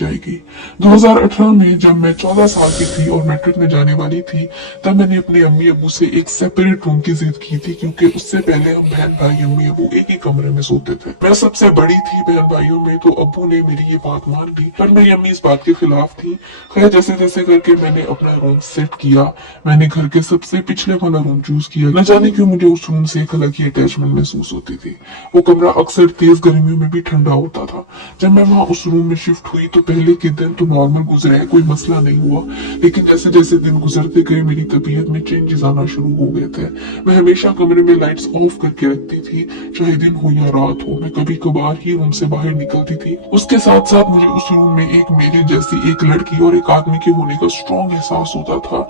जाएगी। 2018 में जब मैं 14 साल की थी और मैट्रिक में जाने वाली थी, तब मैंने अपने अम्मी अबू से एक सेपरेट रूम की जिद की थी, क्योंकि उससे पहले हम बहन भाई अम्मी अबू एक ही कमरे में सोते थे। मैं सबसे बड़ी थी बहन भाइयों में, तो अब्बू ने मेरी ये बात मान ली, पर मेरी अम्मी इस बात के खिलाफ थी। खैर जैसे जैसे करके मैंने अपना रूम सेट किया। मैंने घर के सबसे पिछले वाला रूम चूज किया। न जाने क्यों मुझे उस रूम से एक अलग ही अटैचमेंट महसूस होती थी। वो कमरा अक्सर तेज गर्मियों में भी ठंडा होता था। जब मैं वहां उस रूम में शिफ्ट हुई तो पहले के दिन तो नॉर्मल गुजरे, कोई मसला नहीं हुआ। लेकिन जैसे जैसे दिन गुजरते गए मेरी तबीयत में चेंजेस आना शुरू हो गए थे। मैं हमेशा कमरे में लाइट्स ऑफ करके रखती थी, चाहे दिन हो या रात हो। मैं कभी कभार ही रूम से बाहर निकलती थी। उसके साथ साथ मुझे उस रूम में एक मेरे जैसी एक लड़की और एक आदमी के होने का स्ट्रॉन्ग एहसास होता था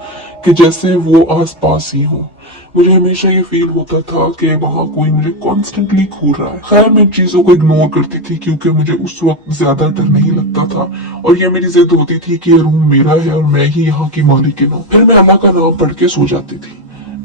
कि जैसे वो आस पास ही हो। मुझे हमेशा ये फील होता था कि वहाँ कोई मुझे कॉन्स्टेंटली घूर रहा है। खैर मैं चीजों को इग्नोर करती थी, क्योंकि मुझे उस वक्त ज्यादा डर नहीं लगता था और ये मेरी जिद होती थी कि ये रूम मेरा है और मैं ही यहाँ की मालिकिन हूँ। फिर मैं अल्लाह का नाम पढ़ के सो जाती थी।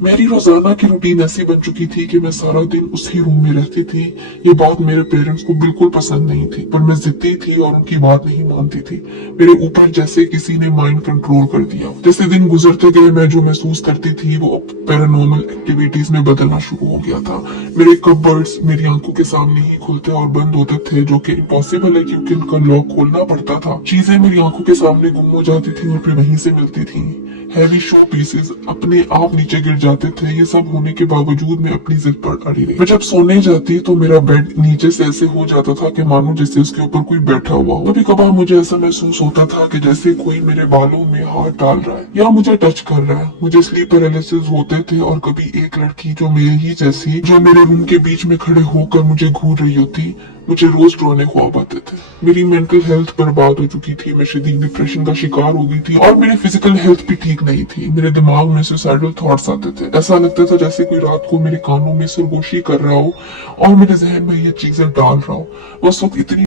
मेरी रोजाना की रूटीन ऐसी बन चुकी थी कि मैं सारा दिन उसी रूम में रहती थी। ये बात मेरे पेरेंट्स को बिल्कुल पसंद नहीं थी, पर मैं जिद्दी थी और उनकी बात नहीं मानती थी। मेरे ऊपर जैसे किसी ने माइंड कंट्रोल कर दिया। जैसे दिन गुजरते गए मैं जो महसूस करती थी वो पैरानॉर्मल एक्टिविटीज में बदलना शुरू हो गया था। मेरे कपबोर्ड्स मेरी आंखों के सामने ही खुलते और बंद होते थे, जो कि इम्पॉसिबल है क्योंकि उनका लॉक खोलना पड़ता था। चीजें मेरी आंखों के सामने गुम हो जाती थी और फिर वहीं से मिलती थी। हैवी शो पीसेस अपने आप नीचे गिर जाते थे। ये सब होने के बावजूद मैं अपनी जिद पर अड़ी रही। मैं जब सोने जाती तो मेरा बेड नीचे से ऐसे हो जाता था कि मानो जैसे उसके ऊपर कोई बैठा हुआ हो। कभी कभार मुझे ऐसा महसूस होता था कि जैसे कोई मेरे बालों में हाथ डाल रहा है या मुझे टच कर रहा है। मुझे स्लीप पैरालिसिस होते थे और कभी एक लड़की जो मेरे ही जैसी, जो मेरे रूम के बीच में खड़े होकर मुझे घूर रही होती, मुझे रोज डराने ख्वाब आते थे। मेरी मेंटल हेल्थ बर्बाद हो चुकी थी। मैं शदीद डिप्रेशन का शिकार हो गई थी और मेरी फिजिकल हेल्थ भी ठीक नहीं थी। मेरे दिमाग में सुसाइडल थॉट्स आते थे। ऐसा लगता था जैसे कोई रात को मेरे कानों में सरगोशी कर रहा हो और मेरे जहन में ये चीजें डाल रहा हो। उस वक्त इतनी